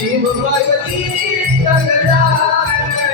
Shiv Parvati गगनानना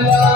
la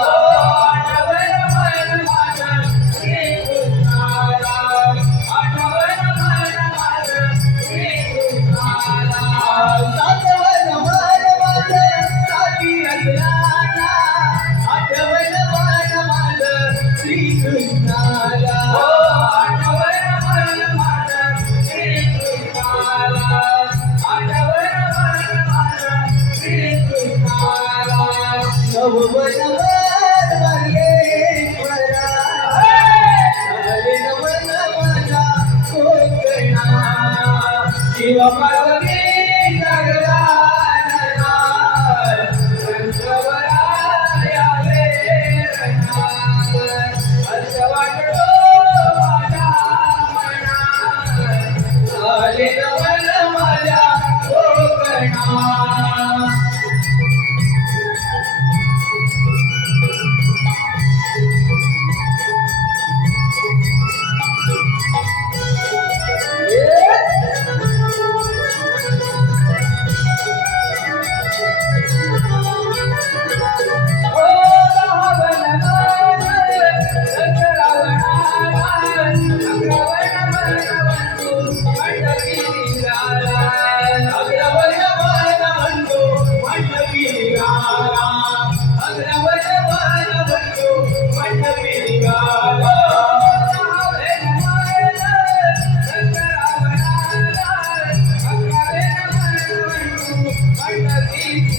Viva Pasadena.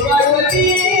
Parvati